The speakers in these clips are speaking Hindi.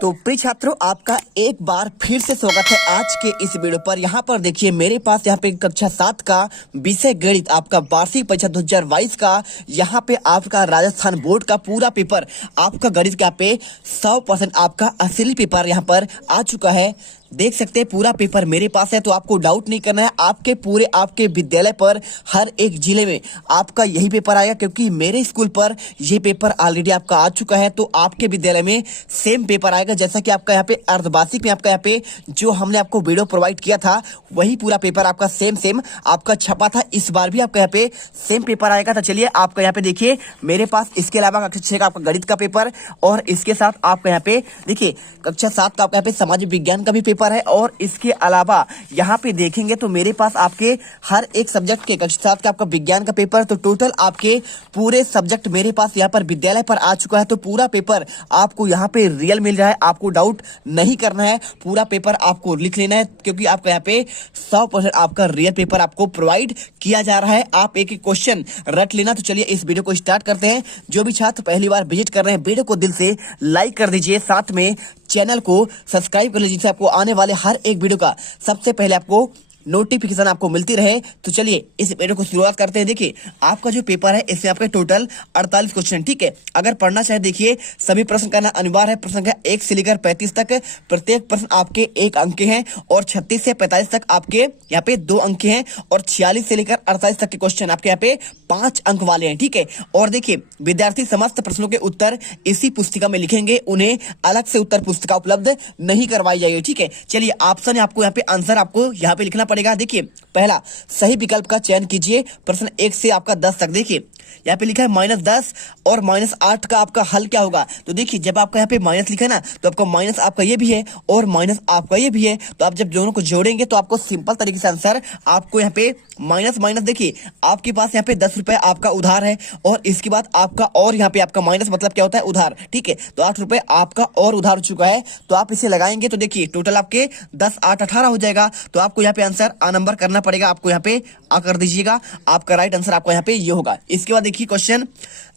तो प्रिय छात्रों, आपका एक बार फिर से स्वागत है आज के इस वीडियो पर। यहाँ पर देखिए मेरे पास यहाँ पे कक्षा 7 का विषय गणित आपका वार्षिक परीक्षा 2022 का यहाँ पे आपका राजस्थान बोर्ड का पूरा पेपर आपका गणित का पे 100% आपका असली पेपर यहाँ पर आ चुका है। देख सकते हैं पूरा पेपर मेरे पास है, तो आपको डाउट नहीं करना है। आपके विद्यालय पर हर एक जिले में आपका यही पेपर आएगा, क्योंकि मेरे स्कूल पर ये पेपर ऑलरेडी आपका आ चुका है। तो आपके विद्यालय में सेम पेपर आएगा, जैसा कि आपका यहाँ पे अर्धवार्षिक में आपका यहाँ पे जो हमने आपको वीडियो प्रोवाइड किया था वही पूरा पेपर आपका सेम आपका छपा था। इस बार भी आपका यहाँ पे सेम पेपर आएगा। तो चलिए आपका यहाँ पे देखिए मेरे पास इसके अलावा कक्षा 6 का आपका गणित का पेपर और इसके साथ आपका यहाँ पे देखिए कक्षा 7 का आपका यहाँ पे समाज विज्ञान का भी पेपर है। और इसके अलावा यहाँ पे देखेंगे तो मेरे पास आपके हर एक सब्जेक्ट के कक्षा 7 का आपका विज्ञान का पेपर, तो टोटल आपके पूरे सब्जेक्ट मेरे पास यहाँ पर विद्यालय पर आ चुका है। तो पूरा पेपर आपको यहाँ पे रियल मिल रहा है, आपको डाउट नहीं करना है, पूरा पेपर आपको लिख लेना है, क्योंकि आपका यहाँ पे 100% आपका रियल पेपर आपको प्रोवाइड किया जा रहा है। आप एक एक क्वेश्चन रट लेना। तो चलिए इस वीडियो को स्टार्ट करते हैं। जो भी छात्र पहली बार विजिट कर रहे हैं, वीडियो को दिल से लाइक कर दीजिए, साथ में चैनल को सब्सक्राइब कर लीजिए, जिससे आपको आने वाले हर एक वीडियो का सबसे पहले आपको नोटिफिकेशन आपको मिलती रहे। तो चलिए इस वीडियो को शुरुआत करते हैं। देखिए आपका जो पेपर है इसमें आपके टोटल 48 क्वेश्चन, ठीक है। अगर पढ़ना चाहे देखिए सभी प्रश्न करना अनिवार्य है। प्रश्न संख्या 1 से लेकर 35 तक प्रत्येक प्रश्न आपके 1 अंक के हैं, और 36 से 45 तक आपके यहाँ पे 2 अंक के हैं, और 46 से लेकर 48 तक के क्वेश्चन आपके यहाँ पे 5 अंक वाले हैं, ठीक है। और देखिए विद्यार्थी समस्त प्रश्नों के उत्तर इसी पुस्तिका में लिखेंगे, उन्हें अलग से उत्तर पुस्तिका उपलब्ध नहीं करवाई जाएगी, ठीक है। चलिए ऑप्शन आपको यहाँ पे आंसर आपको यहाँ पे लिखना पड़ेगा। देखिए पहला सही विकल्प का चयन कीजिए। प्रश्न 1 से आपका 10 तक देखिए यहाँ पे लिखा है -10 और -8 का आपका हल क्या होगा। तो देखिए जब आपका यहाँ पे माइनस लिखा है ना, तो आपका माइनस आपका ये भी है और माइनस आपका ये भी है, तो आप जब दोनों को जोड़ेंगे तो आपको सिंपल तरीके से आंसर आपको यहाँ पे माइनस देखिए आपके पास यहाँ पे 10 रुपए आपका उधार है, और इसके बाद आपका और यहाँ पे आपका माइनस मतलब क्या होता है, उधार, ठीक है। तो 8 रुपए आपका और उधार हो चुका है। तो आप इसे लगाएंगे तो देखिए टोटल आपके 10 8 18 हो जाएगा। तो आपको यहाँ पे आंसर आ नंबर करना पड़ेगा, आपको यहाँ पे आ कर दीजिएगा। आपका राइट आंसर आपका यहाँ पे ये होगा। इसके बाद देखिए क्वेश्चन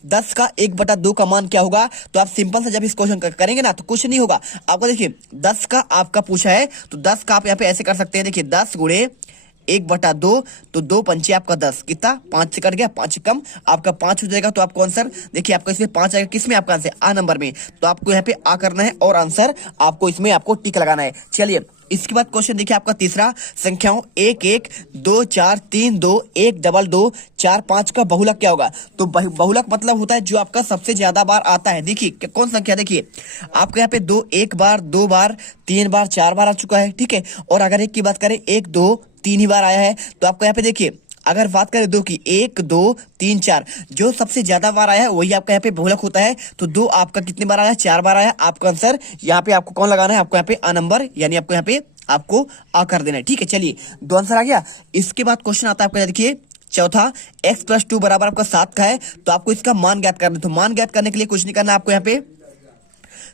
10 का 1/2 का मान क्या होगा। तो आप सिंपल से जब इस क्वेश्चन करेंगे ना तो कुछ नहीं होगा आपको। देखिए 10 का आपका पूछा है, तो 10 का आप यहाँ पे ऐसे कर सकते हैं। देखिए 10 गुणे 1/2, तो 2 पंचे आपका 10, कितना 5 से कट गया, 5 कम आपका 5 हो जाएगा। तो आपको आंसर देखिए आपका इसमें 5 आएगा, किसमें आपका आंसर आ नंबर में। तो आपको यहाँ पे आ करना है और आंसर आपको इसमें आपको टिक लगाना है। चलिए इसके बाद क्वेश्चन देखिए आपका तीसरा, संख्याओं 1 1 2 4 3 2 1 2 2 4 5 का बहुलक क्या होगा। तो बहुलक मतलब होता है जो आपका सबसे ज्यादा बार आता है। देखिए कौन संख्या, देखिए आपके यहाँ पे 2 1 बार 2 बार 3 बार 4 बार आ चुका है, ठीक है। और अगर 1 की बात करें 1 2 3 ही बार आया है। तो आपको यहाँ पे देखिए अगर बात करें 2 की 1 2 3 4 जो सबसे ज्यादा बार आया है वही आपका यहाँ पे बहुलक होता है। तो 2 आपका कितनी बार आया है, 4 बार आया। आपका आंसर यहाँ पे आपको कौन लगाना है, आपको यहाँ पे आ नंबर, यानी आपको यहाँ पे आपको आ कर देना है, ठीक है। चलिए 2 आंसर आ गया। इसके बाद क्वेश्चन आता है आपका, देखिए चौथा, x + 2 बराबर आपका 7 का है। तो आपको इसका मान ज्ञात करना है। तो मान ज्ञात करने के लिए कुछ नहीं करना आपको, यहाँ पे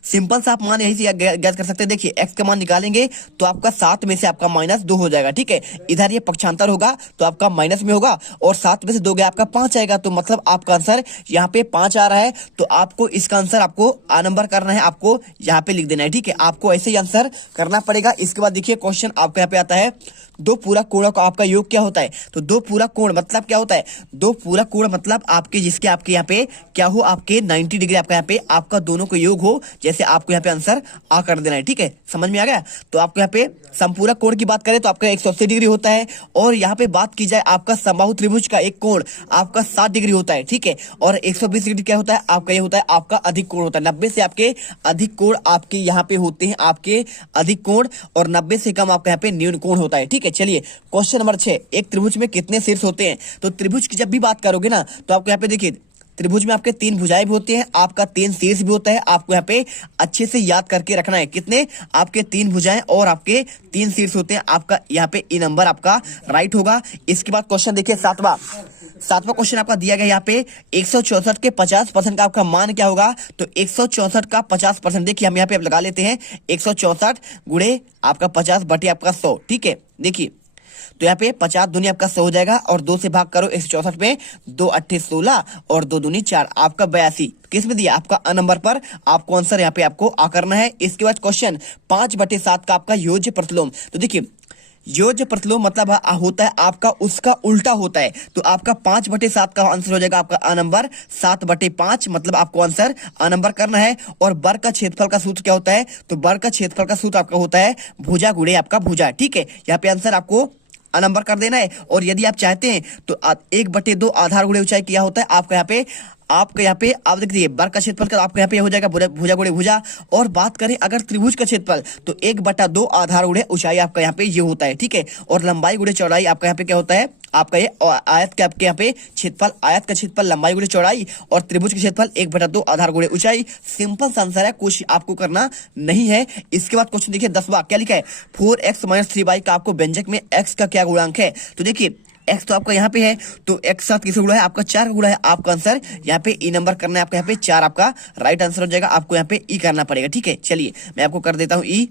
सिंपल सा आप मान यही से ज्ञात कर सकते हैं। देखिए x का मान निकालेंगे तो आपका 7 में से आपका -2 हो जाएगा, ठीक है। इधर ये पक्षांतर होगा तो आपका माइनस में होगा, और 7 में से 2 गया आपका 5 आएगा। तो मतलब आपका आंसर यहाँ पे 5 आ रहा है। तो आपको इसका आंसर आपको आ नंबर करना है, आपको यहाँ पे लिख देना है, ठीक है। आपको ऐसे ही आंसर करना पड़ेगा। इसके बाद देखिए क्वेश्चन आपके यहाँ पे आता है, 2 पूरक कोणों का आपका योग क्या होता है। तो 2 पूरक कोण मतलब क्या होता है, 2 पूरक कोण मतलब आपके जिसके आपके यहाँ पे क्या हो, आपके 90 डिग्री आपका यहाँ पे आपका दोनों को योग हो, जैसे आपको यहाँ पे आंसर आ कर देना है, ठीक है। समझ में आ गया। तो आपको यहाँ पे संपूरक कोण की बात करें तो आपका 180 डिग्री होता है, और यहाँ पे बात की जाए आपका समबाहु त्रिभुज का एक कोण आपका 60 डिग्री होता है, ठीक है। और 120 डिग्री क्या होता है आपका, ये होता है आपका अधिक कोण होता है। 90 से आपके अधिक कोण आपके यहाँ पे होते हैं, आपके अधिक कोण, और 90 से कम आपका यहाँ पे न्यून कोण होता है, ठीक है। चलिए क्वेश्चन नंबर 6, एक त्रिभुज में कितने शीर्ष होते हैं। तो त्रिभुज की जब भी बात करोगे ना तो आपको यहाँ पे देखिए त्रिभुज में आपके 3 भुजाएं भी होती हैं, आपका 3 शीर्ष भी होता है। आपको यहाँ पे अच्छे से याद करके रखना है, कितने आपके 3 भुजाएं और आपके 3 शीर्ष होते हैं। आपका यहाँ पे ई नंबर आपका राइट होगा। इसके बाद क्वेश्चन देखिए सातवां क्वेश्चन आपका दिया गया यहाँ पे 164 के 50% का आपका मान क्या होगा। तो 164 का 50% देखिए हम यहाँ पे लगा लेते हैं, 164 गुणे आपका 50 बटे आपका 100, ठीक है। देखिए तो यहाँ पे 50 दूनी आपका 100 हो जाएगा और 2 से भाग करो 164 में, 2 अट्ठे 16 और 2 दूनी 4, आपका 82। किस में दिया? आपका अ नंबर पर आपको आंसर यहाँ पे आपको आ करना है। इसके बाद क्वेश्चन 5/7 का आपका योज्य प्रतिलोम। तो देखिए योज्य प्रतिलोम मतलब होता है आपका उसका उल्टा होता है, तो आपका 5/7 का आंसर हो जाएगा आपका अ नंबर 7/5, मतलब आपको आंसर अ नंबर करना है। और वर्ग का क्षेत्रफल का सूत्र क्या होता है? तो वर्ग का क्षेत्रफल का सूत्र आपका होता है भुजा गुणे आपका भुजा, ठीक है। यहाँ पे आंसर आपको अ नंबर कर देना है। और यदि आप चाहते हैं तो 1/2 आधार गुणे ऊंचाई क्या होता है आपका यहाँ पे आप देखिए वर्ग का क्षेत्रफल का आपका यहाँ पे हो जाएगा भुजा गुणे भुजा। और बात करें अगर त्रिभुज का क्षेत्रफल तो 1/2 आधार गुणे ऊंचाई आपका यहाँ पे ये होता है, ठीक है। और लंबाई गुणे चौड़ाई आपका यहाँ पे क्या होता है? आपका ये आयत के आपके यहाँ पे क्षेत्रफल, आयत का क्षेत्रफल लंबाई गुणे चौड़ाई और त्रिभुज का क्षेत्रफल 1/2 आधार गुणे ऊंचाई। सिंपल सा आंसर है, कुछ आपको करना नहीं है। इसके बाद क्वेश्चन देखिए 10वां क्या लिखा है? 4x - 3y का आपको व्यंजक में x का क्या गुणांक है? तो देखिए x तो आपका यहाँ पे है, तो x साथ किसका गुणा है? आपका 4 का गुणा है। आपका आंसर यहाँ पे ई नंबर करना है, आपका यहाँ पे 4 आपका राइट आंसर हो जाएगा। आपको यहाँ पे ई करना पड़ेगा, ठीक है। चलिए मैं आपको कर देता हूँ ई,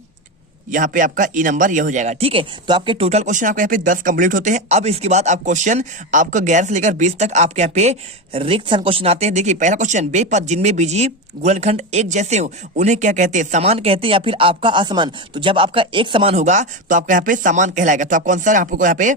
यहाँ पे आपका ई नंबर ये हो जाएगा, ठीक है। तो आपके टोटल क्वेश्चन आपके यहाँ पे 10 कंप्लीट होते हैं। अब इसके बाद आप क्वेश्चन आपका 11 से लेकर 20 तक आपके यहाँ पे रिक्त क्वेश्चन आते हैं। देखिए पहला क्वेश्चन, वे पद जिनमें बीजीय गुणनखंड एक जैसे हो उन्हें क्या कहते हैं? समान कहते हैं या फिर आपका असमान? तो जब आपका एक समान होगा तो आपका यहाँ पे समान कहलाएगा, तो आपको आंसर आपको यहाँ पे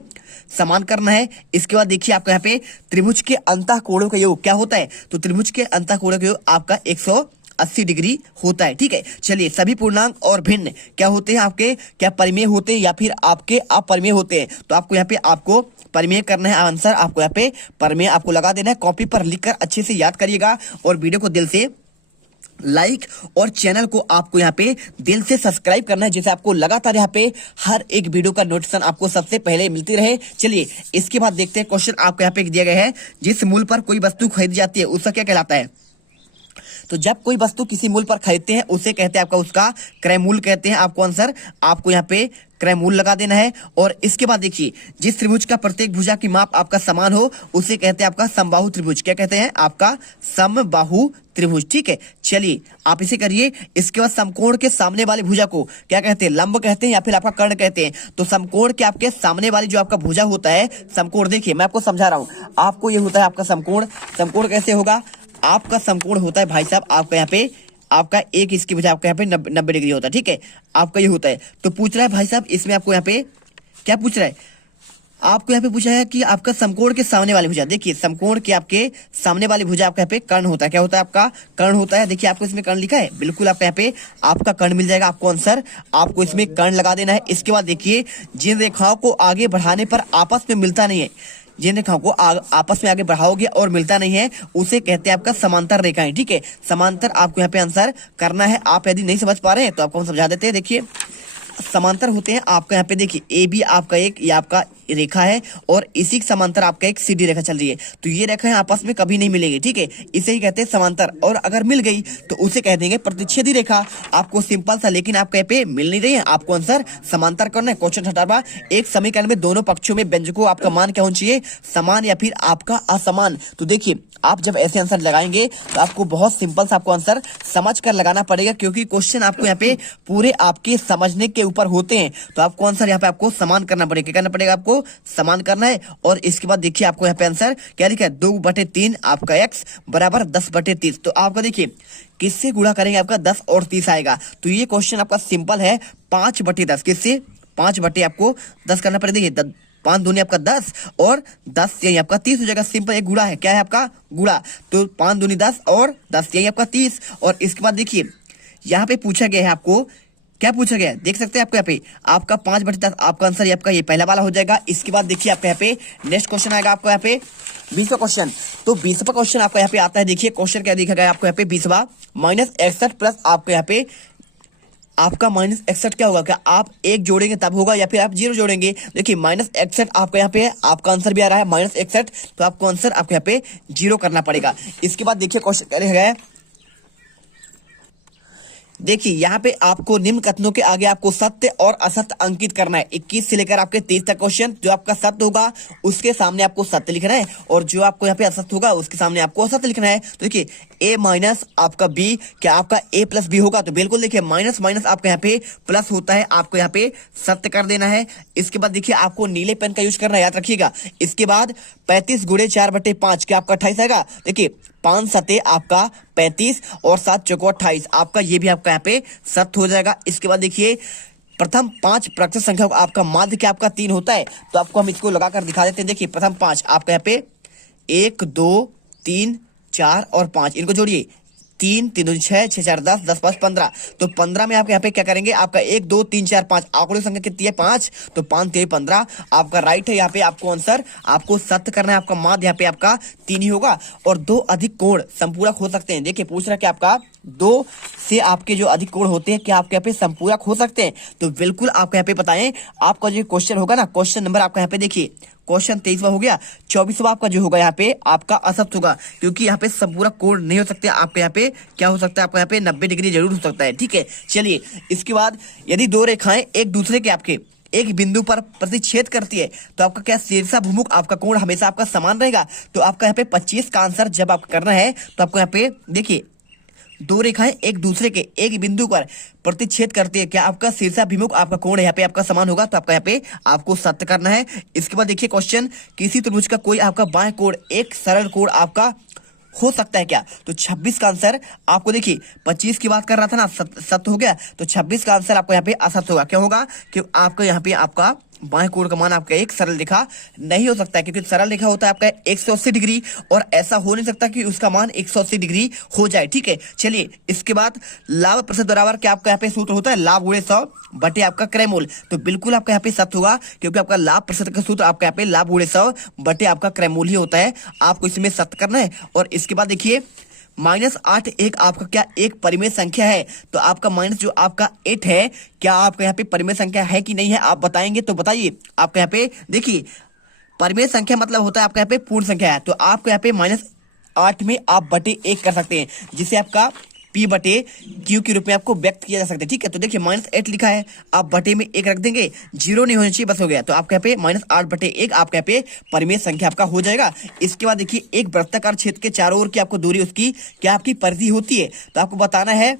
समान करना है। इसके बाद देखिए आपका यहाँ पे त्रिभुज के अंतःकोणों का योग क्या होता है? तो त्रिभुज के अंतःकोणों का योग आपका 180 डिग्री होता है, ठीक है। चलिए सभी पूर्णांक और भिन्न क्या होते हैं? आपके क्या परिमेय होते हैं या फिर आपके अपरिमेय होते हैं? तो आपको यहाँ पे आपको परिमेय करना है, आंसर आपको यहाँ पे परिमेय आपको लगा देना है। कॉपी पर लिखकर अच्छे से याद करिएगा और वीडियो को दिल से लाइक और चैनल को आपको यहाँ पे दिल से सब्सक्राइब करना है, जैसे आपको लगातार यहाँ पे हर एक वीडियो का नोटिफिकेशन आपको सबसे पहले मिलती रहे। चलिए इसके बाद देखते हैं क्वेश्चन आपको यहाँ पे दिया गया है, जिस मूल्य पर कोई वस्तु खरीदी जाती है उसका क्या कहलाता है? तो जब कोई वस्तु किसी मूल्य पर खरीदते हैं उसे कहते हैं आपका उसका क्रय मूल्य कहते हैं। आपको आंसर आपको यहाँ पे क्रय मूल्य लगा देना है। और इसके बाद देखिए जिस त्रिभुज का प्रत्येक भुजा की माप आपका समान हो उसे कहते हैं आपका समबाहु त्रिभुज। क्या कहते हैं? आपका समबाहु त्रिभुज, ठीक है। चलिए आप इसे करिए। इसके बाद समकोण के सामने वाली भुजा को क्या कहते हैं? लंब कहते हैं या फिर आपका कर्ण कहते हैं? तो समकोण के आपके सामने वाली जो आपका भुजा होता है समकोण, देखिए मैं आपको समझा रहा हूँ। आपको ये होता है आपका समकोण। समकोण कैसे होगा? आपका समकोण होता है भाई साहब आपका यहाँ पे आपका एक इसकी वजह आपका यहाँ पे 90 डिग्री होता है, ठीक है। आपका ये होता है। तो पूछ रहा है भाई साहब इसमें आपको यहाँ पे क्या पूछ रहा है? आपको यहाँ पे पूछा है कि आपका समकोण के सामने वाली भुजा, देखिए समकोण के आपके सामने वाली भुजा आपका यहाँ पे कर्ण होता है। क्या होता है? आपका कर्ण होता है। देखिए आपको इसमें कर्ण लिखा है, बिल्कुल आपका यहाँ पे आपका कर्ण मिल जाएगा। आपको आंसर आपको इसमें कर्ण लगा देना है। इसके बाद देखिए जिन रेखाओं को आगे बढ़ाने पर आपस में मिलता नहीं है, जिन रेखाओं को आपस में आगे बढ़ाओगे और मिलता नहीं है उसे कहते हैं आपका समांतर रेखाएं, ठीक है। समांतर आपको यहाँ पे आंसर करना है। आप यदि नहीं समझ पा रहे हैं तो आपको हम समझा देते हैं। देखिए समांतर होते हैं आपका यहाँ पे देखिए ए बी आपका एक ये आपका रेखा है और इसी के समांतर आपका एक सीधी रेखा चल रही है। तो ये रेखाएं आपस में कभी नहीं मिलेंगी, ठीक है। इसे ही कहते हैं समांतर। और अगर मिल गई तो उसे कह देंगे प्रतिच्छेदी रेखा। आपको सिंपल सा, लेकिन आप कहीं पे मिल नहीं रही है, आपको आंसर समांतर करना है। क्वेश्चन 18वां, एक समीकरण में दोनों पक्षों में व्यंजकों आपका मान क्या होना चाहिए? समान या फिर आपका असमान? तो देखिए आप जब ऐसे आंसर लगाएंगे तो आपको बहुत सिंपल सा आपको आंसर समझ कर लगाना पड़ेगा, क्योंकि क्वेश्चन आपको यहाँ पे पूरे आपके समझने के ऊपर होते हैं। तो आपको आंसर यहाँ पे आपको समान करना पड़ेगा। क्या करना पड़ेगा? आपको समान करना है। और इसके बाद देखिए आपको यहाँ पे आंसर क्या लिखा है? 2/3 आपका x बराबर 10/30। तो आपका देखिए किससे गुणा करेंगे? आपका 10 और 30 आएगा। तो ये क्वेश्चन आपका सिंपल है, 5/10। किससे? 5/10 आपको 10 करना पड़ेगा। देखिए 5 दूनी आपका 10 और 10 यही आपका 30 हो जाएगा। सिंपल एक गुणा है। क्या है आपका? गुणा। तो 5 दूनी 10 और 10 यही आपका 30। और इसके बाद देखिए यहाँ पे पूछा गया है आपको, क्या पूछा गया है देख सकते हैं। आपको यहाँ पे आपका 5/10 आपका आंसर ये आपका ये पहला वाला हो जाएगा। इसके बाद देखिए आपका यहाँ पे नेक्स्ट क्वेश्चन आएगा आपको यहाँ पे 20वां क्वेश्चन। तो 20वां क्वेश्चन आपका यहाँ पे आता है। देखिए क्वेश्चन क्या दिखा गया आपको यहाँ पे 20वां, -61 प्लस आपको यहाँ पे आपका -61 क्या होगा? क्या आप 1 जोड़ेंगे तब होगा या फिर आप 0 जोड़ेंगे? देखिए -61 आपका यहाँ पे आपका आंसर भी आ रहा है -61। तो आपको आंसर आपको यहाँ पे 0 करना पड़ेगा। इसके बाद देखिए क्वेश्चन क्या है देखिए यहाँ पे आपको निम्न कथनों के आगे आपको सत्य और असत्य अंकित करना है। 21 से लेकर आपके 30 तक क्वेश्चन। जो आपका सत्य होगा उसके सामने आपको सत्य लिखना है और जो आपको यहाँ पे असत्य होगा उसके सामने आपको असत्य लिखना है। तो देखिए a माइनस आपका b, क्या आपका a प्लस b होगा? तो बिल्कुल देखिए माइनस माइनस आपका यहाँ पे प्लस होता है, आपको यहाँ पे सत्य कर देना है। इसके बाद देखिए आपको नीले पेन का यूज करना है, याद रखिएगा। इसके बाद 35 गुणे 4/5 क्या आपका 28 आएगा? देखिए 5 सते आपका 35 और 7 चौको 28, आपका ये भी आपका यहाँ पे सत्य हो जाएगा। इसके बाद देखिए प्रथम 5 प्राकृतिक संख्या का आपका माध्य क्या आपका 3 होता है। तो आपको हम इसको लगाकर दिखा देते हैं। देखिए प्रथम 5 आपका यहाँ पे 1 2 3 4 और 5, इनको जोड़िए 3 3 2 6 6 4 10 10 5 15। तो 15 में आप यहाँ पे क्या करेंगे? आपका 1 2 3 4 5 आंकड़ों संख्या कितनी है? 5। तो 5 3 15 आपका राइट है। यहाँ पे आपको आंसर आपको सत्य करना है। आपका माध्य यहाँ पे आपका 3 ही होगा। और 2 अधिक कोण संपूरक हो सकते हैं। देखिए पूछ रहा है कि आपका 2 से आपके जो अधिक कोण होते हैं क्या आपके यहाँ पे संपूरक हो सकते हैं? तो बिल्कुल आपको यहाँ पे बताएं। आपका जो क्वेश्चन होगा ना, क्वेश्चन नंबर आपका यहाँ पे देखिए क्वेश्चन 23वां हो गया। 24वां आपका जो होगा यहाँ पे आपका असत्य होगा, क्योंकि यहाँ पे संपूरक कोण नहीं हो सकते। आपके यहाँ पे क्या हो सकता है? आपका यहाँ पे 90 डिग्री जरूर हो सकता है, ठीक है। चलिए इसके बाद यदि दो रेखाएं एक दूसरे के आपके एक बिंदु पर प्रतिच्छेद करती है तो आपका क्या शीर्षाभिमुख आपका कोण हमेशा आपका समान रहेगा? तो आपका यहाँ पे 25 का आंसर जब आपको करना है तो आपको यहाँ पे देखिए दो रेखाएं एक दूसरे के एक बिंदु पर प्रतिच्छेद करती है, क्या आपका शीर्षाभिमुख आपका कोण यहाँ पे आपका समान होगा? तो आपका यहाँ पे आपको सत्य करना है। इसके बाद देखिए क्वेश्चन, किसी त्रिभुज का कोई आपका बाएं कोण एक सरल कोण आपका हो सकता है क्या? तो 26 का आंसर आपको देखिए 25 की बात कर रहा था ना, सत्य हो गया। तो 26 का आंसर आपको यहाँ पे असत्य होगा। क्या होगा? कि आपको यहाँ पे आपका बाएं कोण का मान आपका एक सरल रेखा नहीं हो सकता है, क्योंकि सरल रेखा होता है आपका 180 डिग्री और ऐसा हो नहीं सकता कि उसका मान 180 डिग्री हो जाए, ठीक है। चलिए इसके बाद लाभ प्रतिशत बराबर क्या आपका यहाँ पे सूत्र होता है? लाभ गुणे 100 बटे आपका क्रयमूल्य। तो बिल्कुल आपका यहाँ पे सत्य होगा, क्योंकि आपका लाभ प्रतिशत का सूत्र आपका यहाँ पे लाभ गुणे 100 बटे आपका क्रयमूल्य ही होता है। आपको इसमें सत्य करना है। और इसके बाद देखिए -8 एक आपका क्या एक परिमेय संख्या है? तो आपका माइनस जो आपका 8 है, क्या आपका यहाँ पे परिमेय संख्या है कि नहीं है? आप बताएंगे तो बताइए। आपका यहाँ पे देखिए परिमेय संख्या मतलब होता है आपका यहाँ पे पूर्ण संख्या है। तो आपको यहाँ पे -8 में आप बटे 1 कर सकते हैं, जिसे आपका P बटे Q के रूप में आपको व्यक्त किया जा सकता है, ठीक है। तो देखिए -8 लिखा है, आप बटे में 1 रख देंगे, 0 नहीं होना चाहिए, बस हो गया। तो आपके यहाँ पे -8 बटे 1 आपके यहाँ पे परिमेय संख्या आपका हो जाएगा। इसके बाद देखिए एक वृत्ताकार क्षेत्र के चारों ओर की आपको दूरी उसकी क्या आपकी परिधि होती है? तो आपको बताना है,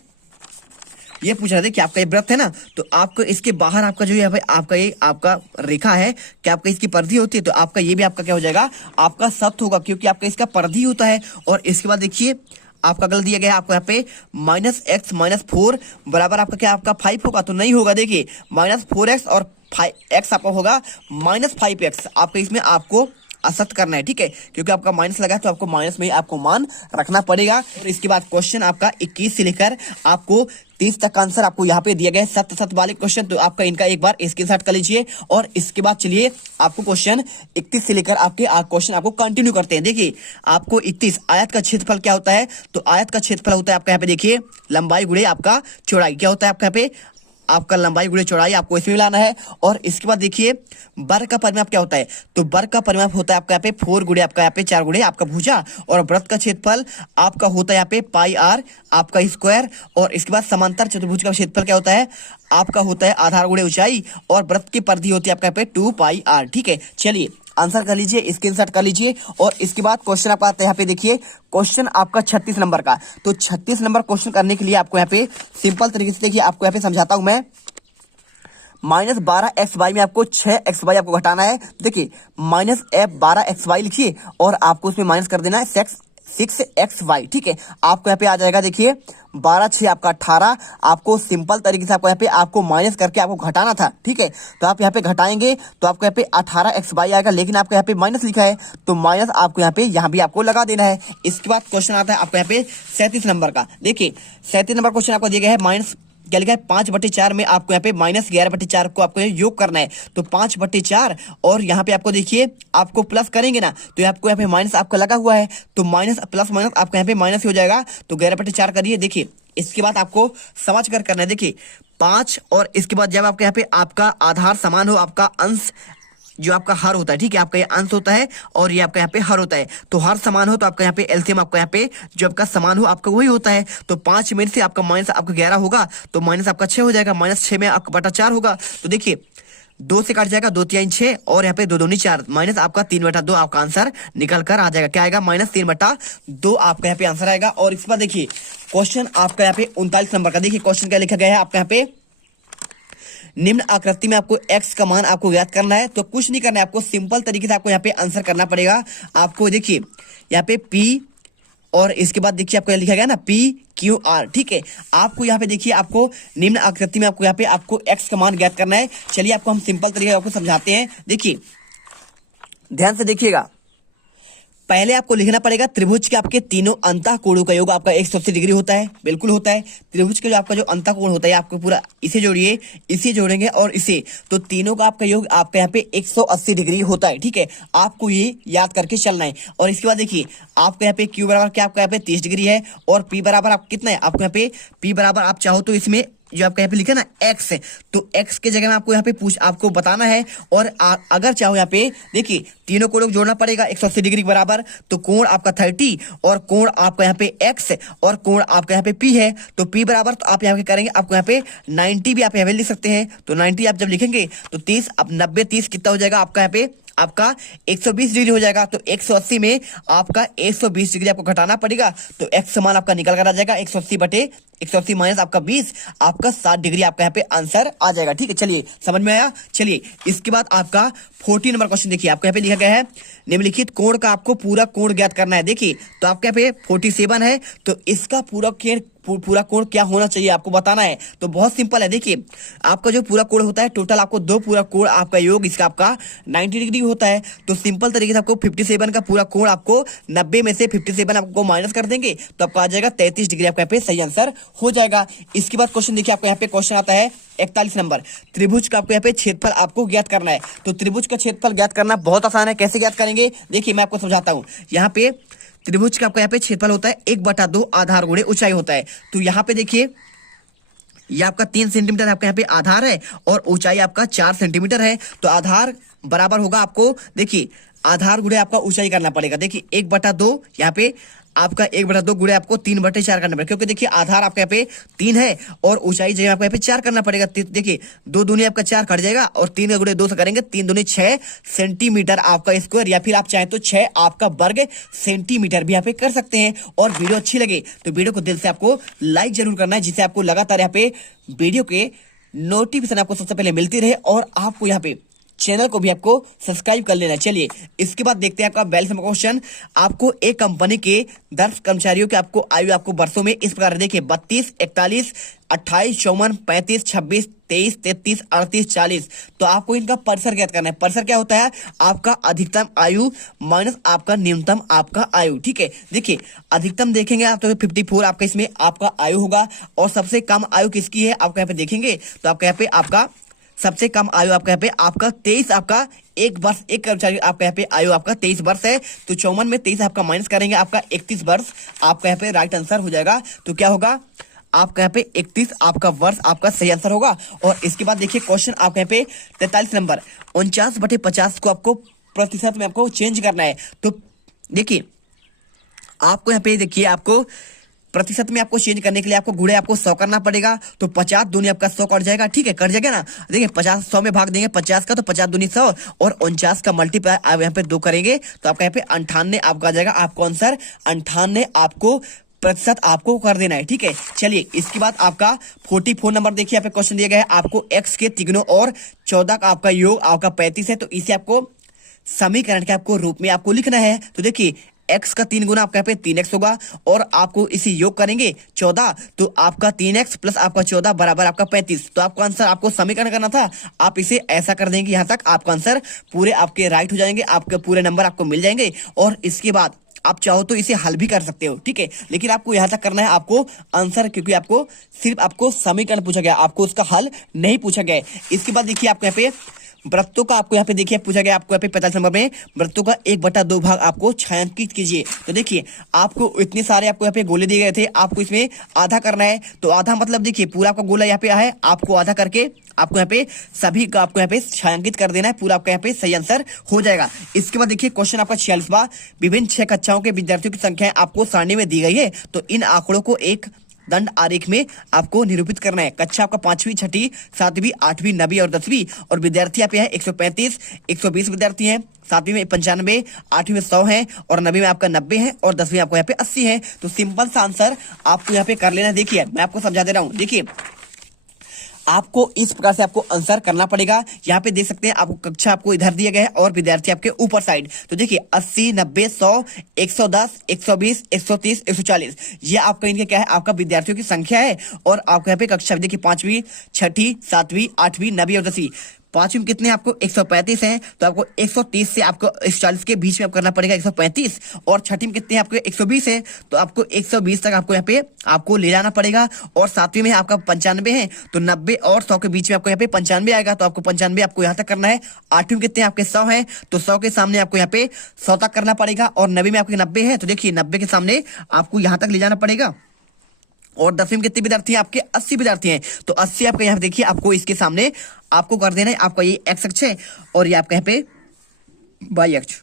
ये पूछ रहे थे कि आपका ये वृत्त है ना, तो आपको इसके बाहर आपका जो है आपका ये आपका रेखा है, क्या आपका इसकी परिधि होती है? तो आपका ये भी आपका क्या हो जाएगा? आपका सत्य होगा, क्योंकि आपका इसका परिधि होता है। और इसके बाद देखिए आपका गलत दिया गया है आपको यहाँ पे -x - 4 बराबर आपका क्या आपका 5 होगा? तो नहीं होगा। देखिए -4x और 5x आपका होगा -5x। आपको इसमें आपको असत्य करना है, ठीक है, क्योंकि आपका माइनस लगा है तो आपको माइनस में आपको मान रखना पड़ेगा। और इसके बाद क्वेश्चन आपका 21 से लेकर आपको 30 तक का आंसर आपको यहाँ पे दिया गया है, सत्य सत्य वाले क्वेश्चन। तो आपका इनका एक बार स्क्रीनशॉट कर लीजिए। और इसके बाद चलिए आपको क्वेश्चन 31 से लेकर आपके क्वेश्चन आपको कंटिन्यू करते हैं। देखिए आपको 31 आयत का क्षेत्रफल क्या होता है? तो आयत का क्षेत्रफल होता है आपका यहाँ पे देखिए लंबाई गुणे आपका चौड़ाई। क्या होता है आपका यहाँ पे? आपका लंबाई गुणे चौड़ाई आपको इसमें मिलाना है। और इसके बाद देखिए वर्ग का परिमाप क्या होता है? तो वर्ग का परिमाप होता है आपका यहाँ पे 4 गुणे आपका यहाँ पे 4 गुणे आपका भुजा। और वृत्त का क्षेत्रफल आपका होता है यहाँ पे πr आपका स्क्वायर। और इसके बाद समांतर चतुर्भुज का क्षेत्रफल क्या होता है? आपका होता है आधार गुणे ऊंचाई। और वृत्त की परिधि होती है आपका यहाँ पे 2πr, ठीक है। चलिए आंसर कर लीजिए, स्क्रीनशॉट कर लीजिए। और इसके बाद क्वेश्चन आपका आता है यहाँ पे देखिए क्वेश्चन आपका 36 नंबर का। तो 36 नंबर क्वेश्चन करने के लिए आपको यहाँ पे सिंपल तरीके से देखिए आपको यहाँ पे समझाता हूं मैं। -12xy में आपको 6xy आपको घटाना है। देखिए -12xy लिखिए और आपको उसमें माइनस कर देना है 6xy, ठीक है। आपको यहाँ पे आ जाएगा देखिए 12 6 आपका 18। आपको सिंपल तरीके से आपको यहाँ पे आपको माइनस करके आपको घटाना था, ठीक है। तो आप यहाँ पे घटाएंगे तो आपको यहाँ पे 18xy आएगा, लेकिन आपको यहाँ पे माइनस लिखा है तो माइनस आपको यहाँ भी आपको लगा देना है। इसके बाद क्वेश्चन आता है आपको यहाँ पे 37 नंबर का। देखिए 37 नंबर क्वेश्चन आपको दिया गया है माइनस क्या लिखा है 5/4 में आपको यहाँ पे -11/4 को आपको योग करना है। तो 5/4 और यहाँ पे आपको देखिए आपको प्लस करेंगे ना, तो आपको यहाँ पे माइनस आपका लगा हुआ है, तो माइनस प्लस माइनस आपको यहाँ पे माइनस हो जाएगा। तो 11/4 करिए। देखिए इसके बाद आपको समझ कर करना है। देखिए 5 और इसके बाद जब आपके यहाँ पे आपका आधार समान हो, आपका अंश जो आपका हर होता है, ठीक है, आपका ये अंश होता है और ये आपका यहाँ पे हर होता है। तो हर समान हो तो आपका यहाँ पे एलसीएम आपका यहाँ पे जो आपका समान हो आपका वही होता है। तो 5 में से आपका माइनस आपका 11 होगा तो माइनस आपका 6 हो जाएगा, -6 में आपका बटा 4 होगा। तो देखिए 2 से काट जाएगा, 2 3 6 और यहाँ पे 2 दूनी 4 माइनस आपका 3/2 आपका आंसर निकल कर आ जाएगा। क्या आएगा? -3/2 आपका यहाँ पे आंसर आएगा। और इस पर देखिए क्वेश्चन आपका यहाँ पे 39 नंबर का, देखिए क्वेश्चन क्या लिखा गया है आपका यहाँ पे, निम्न आकृति में आपको x का मान आपको ज्ञात करना है। तो कुछ नहीं करना है आपको, सिंपल तरीके से आपको यहाँ पे आंसर करना पड़ेगा। आपको देखिए यहाँ पे p और इसके बाद देखिए आपको लिखा गया ना PQR, ठीक है। आपको यहाँ पे देखिए आपको निम्न आकृति में आपको यहाँ पे आपको x का मान ज्ञात करना है। चलिए आपको हम सिंपल तरीके से आपको समझाते हैं। देखिए ध्यान से देखिएगा, पहले आपको लिखना पड़ेगा त्रिभुज के आपके तीनों अंतःकोणों का योग आपका 180 डिग्री होता है, बिल्कुल होता है। त्रिभुज के जो आपका जो अंतःकोण होता है आपको पूरा इसे जोड़िए, इसे जोड़ेंगे और इसे, तो तीनों का आपका योग आपका यहाँ पे 180 डिग्री होता है, ठीक है। आपको ये याद करके चलना है। और इसके बाद देखिए आपको यहाँ पे Q बराबर क्या आपका यहाँ पे 30 डिग्री है और P बराबर आप कितना है आपको यहाँ पे P बराबर आप चाहो तो इसमें जो आपका यहाँ पे लिखा ना x है, तो x के जगह में आपको यहाँ पे आपको बताना है। और अगर चाहो यहाँ पे देखिए तीनों कोणों को जोड़ना पड़ेगा 180 डिग्री के बराबर। तो कोण आपका 30 और कोण आपका यहाँ पे x और कोण आपका यहाँ पे p है, तो p बराबर तो आप यहाँ पे करेंगे आपको यहाँ पे 90 भी आप यहाँ पे लिख सकते हैं। तो 90 आप जब लिखेंगे तो 30 अब 90 30 कितना हो जाएगा आपका यहाँ पे आपका 120 डिग्री हो जाएगा। तो 180 में आपका 120 डिग्री आपको घटाना पड़ेगा। तो x समान आपका निकल कर आ जाएगा 180/180 माइनस आपका 20 आपका 60 डिग्री आपका यहाँ पे आंसर आ जाएगा, ठीक है। चलिए समझ में आया। चलिए इसके बाद आपका 40 नंबर क्वेश्चन देखिए आपको यहाँ पे लिखा गया है, निम्नलिखित कोण का आपको पूरा कोण ज्ञात करना है। देखिए तो आपके यहाँ पे 47 है, तो इसका पूरा कोण क्या होना चाहिए आपको बताना है। तो बहुत सिंपल है, देखिए आपका जो पूरा कोण होता है टोटल आपको 2 पूरा कोण आपका योग इसका आपका 90 डिग्री होता है। तो सिंपल तरीके से आपको 57 का पूरा कोण आपको 90 में से 57 आपको माइनस कर देंगे तो आपको आ जाएगा 33 डिग्री आपका यहाँ पे सही आंसर हो जाएगा। इसके बाद क्वेश्चन देखिए आपको यहाँ पे क्वेश्चन आता है 41 नंबर, त्रिभुज का आपको यहाँ पे क्षेत्रफल आपको ज्ञात करना है। तो त्रिभुज का क्षेत्रफल ज्ञात करना बहुत आसान है, कैसे ज्ञात करेंगे देखिए मैं आपको समझाता हूँ। यहाँ पे त्रिभुज का आपका यहाँ पे क्षेत्रफल होता है 1/2 आधार गुणे ऊंचाई होता है। तो यहाँ पे देखिए ये आपका 3 सेंटीमीटर आपका यहाँ पे आधार है और ऊंचाई आपका 4 सेंटीमीटर है। तो आधार बराबर होगा आपको, देखिए आधार गुणे आपका ऊंचाई करना पड़ेगा। देखिए 1/2 यहाँ पे आपका 1/2 गुणे आपको 3/4 करना पड़ेगा, क्योंकि देखिए आधार आपका यहाँ पे 3 है और ऊंचाई जगह आपको यहाँ पे 4 करना पड़ेगा। देखिए 2 दूनी आपका 4 कट जाएगा और 3 का गुणे 2 से करेंगे 3 दूनी 6 सेंटीमीटर आपका स्क्वायर, या फिर आप चाहें तो 6 आपका वर्ग सेंटीमीटर भी यहाँ पे कर सकते हैं। और वीडियो अच्छी लगे तो वीडियो को दिल से आपको लाइक जरूर करना है, जिससे आपको लगातार यहाँ पे वीडियो के नोटिफिकेशन आपको सबसे पहले मिलती रहे और आपको यहाँ पे चैनल को भी आपको सब्सक्राइब कर लेना। चलिए इसके बाद देखते हैं आपका 42 नंबर क्वेश्चन, आपको एक कंपनी के 10 कर्मचारियों के आपको आयु आपको वर्षों में इस प्रकार देखिए 32 41 28 54 35 26 23 33 38 40। तो आपको इनका परिसर ज्ञात करना है। परिसर क्या होता है? आपका अधिकतम आयु माइनस आपका न्यूनतम आपका आयु, ठीक है। देखिए अधिकतम देखेंगे आप तो 54 आपका इसमें आपका आयु होगा और सबसे कम आयु किसकी है आपका यहाँ पे देखेंगे तो आपका यहाँ पे आपका सबसे कम आयु आपका यहाँ पे आपका 23 आपका 1 वर्ष, एक कर्मचारी आपका यहाँ पे आयु आपका 23 वर्ष है। तो 54 में 23 आपका माइनस करेंगे आपका 31 वर्ष आपका यहाँ पे राइट आंसर हो जाएगा। तो क्या होगा आपका यहाँ पे 31 आपका वर्ष आपका सही आंसर होगा। और इसके बाद देखिए क्वेश्चन आपका यहाँ पे 43 नंबर 49/50 को आपको प्रतिशत में आपको चेंज करना है। तो देखिए आपको यहाँ पे देखिए आपको प्रतिशत में आपको चेंज करने के लिए आपको गुणे आपको 100 करना पड़ेगा। तो 50 दूनी आपका 100 कट जाएगा, ठीक है, कट जाएगा ना। देखिए 50 100 में भाग देंगे 50 का, तो 50 दूनी 100 और 49 का मल्टीप्लाई आप यहाँ पे 2 करेंगे तो आपका यहाँ पे 98 आपका आ जाएगा। आपको आंसर 98 आपको प्रतिशत आपको कर देना है, ठीक है। चलिए इसके बाद आपका 44 नंबर देखिए यहाँ पे क्वेश्चन दिया गया है, आपको x के तिगुनों और 14 का आपका योग आपका 35 है। तो इसे आपको समीकरण के आपको रूप में आपको लिखना है। तो देखिए x का 3 गुना आपका यहाँ पे 3x होगा और आपको इसे योग करेंगे 14, तो आपका 3x प्लस आपका 14 बराबर आपका 35। तो आपका आंसर आपको समीकरण करना था, आप इसे ऐसा कर देंगे यहाँ तक आपका आंसर पूरे आपके राइट हो जाएंगे, आपके पूरे नंबर आपको मिल जाएंगे। और इसके बाद आप चाहो तो इसे हल भी कर सकते हो, ठीक है, लेकिन आपको यहाँ तक करना है आपको आंसर, क्योंकि आपको सिर्फ आपको समीकरण पूछा गया, आपको उसका हल नहीं पूछा गया है। इसके बाद देखिए आपको यहाँ पे वृत्तों का आपको यहाँ पे देखिए पूछा गया आपको यहाँ पे 45 नंबर में वृत्तों का 1/2 भाग आपको छायांकित कीजिए। तो देखिए आपको इतने सारे आपको यहाँ पे गोले दिए गए थे, आपको इसमें आधा करना है। तो आधा मतलब देखिए पूरा आपका गोला यहाँ पे है, आपको आधा करके आपको यहाँ पे सभी का आपको यहाँ पे छायांकित कर देना है, पूरा आपका यहाँ पे सही आंसर हो जाएगा। इसके बाद देखिए क्वेश्चन आपका 46वां, विभिन्न 6 कक्षाओं के विद्यार्थियों की संख्या आपको सारणी में दी गई है, तो इन आंकड़ों को एक दंड आरेख में आपको निरूपित करना है। कक्षा आपका 5वीं 6वीं 7वीं 8वीं 9वीं और 10वीं, और विद्यार्थी आप यहाँ 135 120 विद्यार्थी हैं, 7वीं में 95, 8वीं में 100 है, और 9वीं में आपका 90 है, और 10वीं में आपको यहाँ पे 80 है। तो सिंपल सा आंसर आपको यहाँ पे कर लेना। देखिए मैं आपको समझा दे रहा हूँ, देखिए आपको इस प्रकार से आपको आंसर करना पड़ेगा। यहाँ पे देख सकते हैं आपको कक्षा आपको इधर दिया गया है और विद्यार्थी आपके ऊपर साइड। तो देखिए 80 90 100 110 120 130 140 ये आपका इनके क्या है, आपका विद्यार्थियों की संख्या है। और आपको यहाँ पे कक्षा देखिए 5वीं 6वीं 7वीं 8वीं 9वीं और 10वीं। 5वीं में कितने आपको 135 है, तो आपको 130 से आपको 140 के बीच में आप करना पड़ेगा 135। और 6वीं में कितने आपको 120 है, तो आपको 120 तक आपको यहाँ पे आपको ले जाना पड़ेगा। और 7वीं में आपका 95 है, तो 90 और 100 के बीच में आपको यहाँ पे 95 आएगा, तो आपको 95 आपको यहाँ तक करना है। 8वीं में कितने आपके 100 है, तो 100 के सामने आपको यहाँ पे 100 तक करना पड़ेगा। और 9वीं में आपके 90 है, तो देखिए 90 के सामने आपको यहाँ तक ले जाना पड़ेगा। और 10वीं में कितने विद्यार्थी हैं, आपके 80 विद्यार्थी हैं, तो 80 आपका यहाँ देखिए आपको इसके सामने आपको कर देना है। आपका ये एक्स अक्ष है और ये आपका यहाँ पे वाई अक्ष,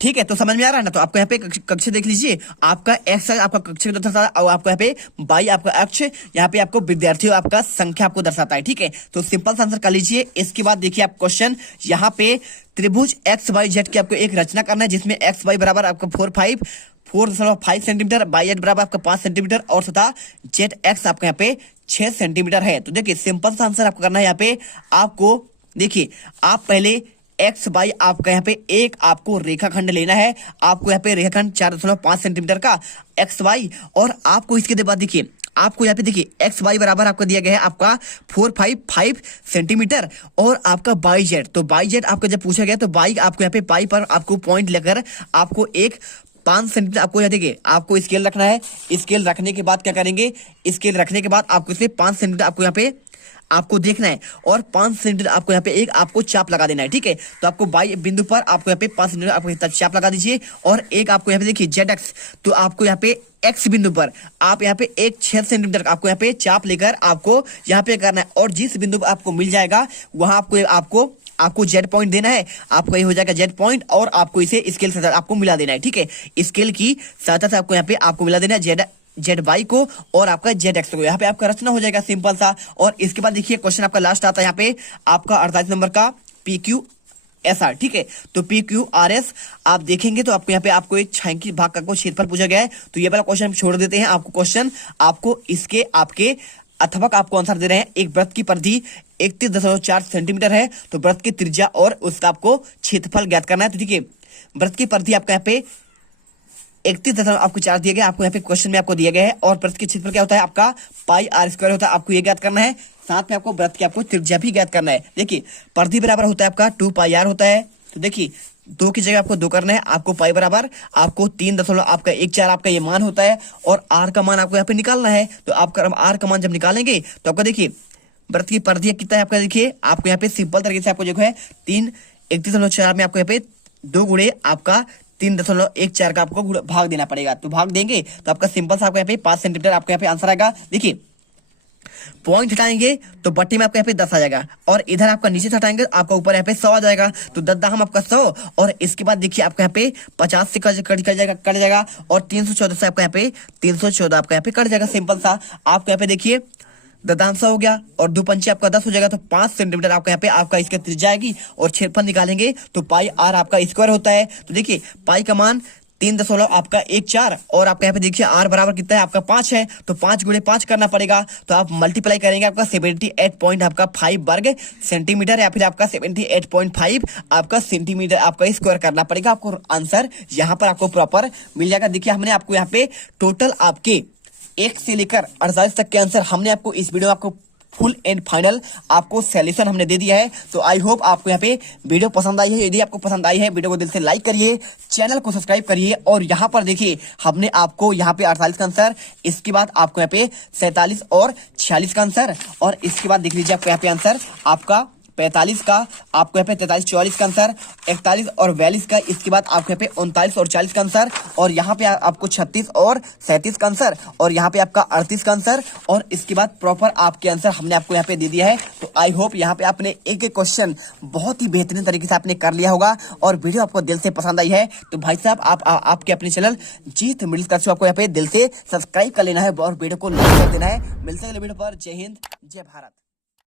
ठीक है। तो समझ में आ रहा है ना। तो आपको यहाँ पे कक्ष देख लीजिए, आपका एक्स आपका कक्ष को दर्शाता है, और आपको यहाँ पे वाई आपका अक्ष, यहाँ पे आपको विद्यार्थियों आपका संख्या आपको दर्शाता है, ठीक है। तो सिंपल सा आंसर कर लीजिए। इसके बाद देखिए आप क्वेश्चन यहाँ पे त्रिभुज XYZ की आपको एक रचना करना है, जिसमें XY बराबर आपका 4.5 सेंटीमीटर, YZ बराबर आपका 5 सेंटीमीटर, और तथा ZX आपका यहाँ पे 6 सेंटीमीटर है। तो देखिए सिंपल सा आंसर आपको करना है। यहाँ पे आपको देखिए आप पहले एक्स वाई आपका यहाँ पे एक आपको रेखाखंड लेना है। आपको यहाँ पे रेखाखंड 4.5 सेंटीमीटर का एक्स वाई, और आपको इसके बाद देखिए आपको यहाँ पे देखिए एक्स वाई बराबर आपको दिया गया है आपका 4.5 सेंटीमीटर, और आपका वाई जेड। तो वाई जेड आपको जब पूछा गया तो वाई आपको यहाँ पे पाई पर आपको पॉइंट लेकर आपको एक 5 सेंटीमीटर आपको यहाँ देखिए आपको स्केल रखना है। स्केल रखने के बाद क्या करेंगे, स्केल रखने के बाद आपको इसमें 5 सेंटीमीटर आपको यहाँ पे आपको देखना है, और 5 सेंटीमीटर आपको यहाँ पे एक आपको चाप लगा देना है, ठीक है। तो आपको वाई बिंदु पर आपको यहाँ पे 5 सेंटीमीटर आपको चाप लगा दीजिए। और एक आपको यहाँ पे देखिए जेड एक्स, तो आपको यहाँ पे एक्स बिंदु पर आप यहाँ पे एक 6 सेंटीमीटर आपको यहाँ पे चाप लेकर आपको यहाँ पे करना है। और जिस बिंदु पर आपको मिल जाएगा वहां आपको जेड पॉइंट देना है। आपको ये हो जाएगा जेड पॉइंट, और आपको इसे स्केल से आपको मिला देना है, ठीक है। स्केल की सहायता से आपको यहाँ पे आपको मिला देना है जेड वाई को और आपका जेड एक्स को। यहाँ पे आपका रचना हो जाएगा सिंपल सा। और इसके बाद देखिए क्वेश्चन आपका लास्ट आता है यहाँ पे आपका 48 नंबर का PQSR, ठीक है। तो PQRS आप देखेंगे तो आपको यहाँ पे आपको एक छायांकित भाग का क्षेत्रफल पूछा गया है। तो ये वाला क्वेश्चन हम छोड़ देते हैं। आपको क्वेश्चन आपको इसके आपके अथवा आपको आंसर दे रहे हैं। एक वृत्त की परिधि 31.4 सेंटीमीटर है, तो वृत्त की त्रिज्या और उसका आपको क्षेत्रफल ज्ञात करना है। तो ठीक है, वृत्त की परिधि आपका यहाँ पे 31.4 दिया गया, आपको यहाँ पे क्वेश्चन में आपको दिया गया है। और वृत्त के क्षेत्रफल क्या होता है आपका पाई आर स्क्वायर होता है, आपको ये ज्ञात करना है। साथ में आपको वृत्त की आपको त्रिज्या भी ज्ञात करना है। देखिए परिधि बराबर होता है आपका 2 पाई आर होता है। तो देखिए 2 की जगह आपको 2 करना है। आपको पाई बराबर आपको 3 आपका 1/4 आपका ये मान होता है, और आर का मान आपको यहाँ पे निकालना है। तो आपका आर का मान जब निकालेंगे तो आपका देखिए वृत्त की परिधि कितना है आपका, देखिए आपको यहाँ पे सिंपल तरीके से आपको जो है 31.4 में आपको यहाँ पे 2 गुणे आपका 3.14 का आपको भाग देना पड़ेगा। तो भाग देंगे तो आपका सिंपल सा आपको यहाँ पे 5 सेंटीमीटर आपको यहाँ पे आंसर आएगा। देखिए पॉइंट हटाएंगे तो बट्टी में आपको यहाँ पे 10 आ जाएगा, और इधर आपका नीचे से हटाएंगे तो आपका ऊपर यहाँ पे 100 आ जाएगा। तो 10 दाम आपका 100, और इसके बाद देखिए आपको यहाँ पे 50 से कट जाएगा, और 314 से आपका यहाँ पे 314 आपका यहाँ पे कट जाएगा। सिंपल सा आपको यहाँ पे देखिए ददांश हो गया, और 2 पंचे आपका 10 हो जाएगा। तो 5 सेंटीमीटर आपका यहाँ पे आपका इसकी त्रिज्या आएगी, और क्षेत्रफल निकालेंगे तो पाई आर आपका स्क्वायर होता है। तो देखिए पाई का मान 3 आपका 1/4, और आपका यहाँ पे देखिए आर बराबर कितना है आपका 5 है। तो 5 गुणे 5 करना पड़ेगा। तो आप मल्टीप्लाई करेंगे आपका 78.5 वर्ग सेंटीमीटर, या फिर आपका 78.5 आपका सेंटीमीटर आपका स्क्वायर करना पड़ेगा। आपको आंसर यहाँ पर आपको प्रॉपर मिल जाएगा। देखिए हमने आपको यहाँ पे टोटल आपके 1 से लेकर 48 तक के आंसर हमने आपको इस वीडियो में आपको फुल एंड फाइनल आपको सॉल्यूशन हमने दे दिया है। तो आई होप आपको यहाँ पे वीडियो पसंद आई है। यदि आपको पसंद आई है वीडियो को दिल से लाइक करिए, चैनल को सब्सक्राइब करिए। और यहाँ पर देखिए हमने आपको यहाँ पे 48 का आंसर, इसके बाद आपको यहाँ पे 47 और 46 का आंसर, और इसके बाद देख लीजिए आपको यहाँ पे आंसर आपका 45 का, आपको यहाँ पे 43 44 का आंसर, 41 और 42 का, इसके बाद आपको यहाँ पे 39 और 40 का आंसर, और यहाँ पे आपको 36 और 37 का आंसर, और यहाँ पे आपका 38 का आंसर, और इसके बाद प्रॉपर आपके आंसर हमने आपको यहाँ पे दे दिया है। तो आई होप यहाँ पे आपने एक एक क्वेश्चन बहुत ही बेहतरीन तरीके से आपने कर लिया होगा और वीडियो आपको दिल से पसंद आई है। तो भाई साहब आपके अपने चैनल जीत मिडिल क्लास आपको यहाँ पे दिल से सब्सक्राइब कर लेना है और वीडियो को लाइक कर देना है। मिलते हैं अगले वीडियो पर। जय हिंद, जय भारत।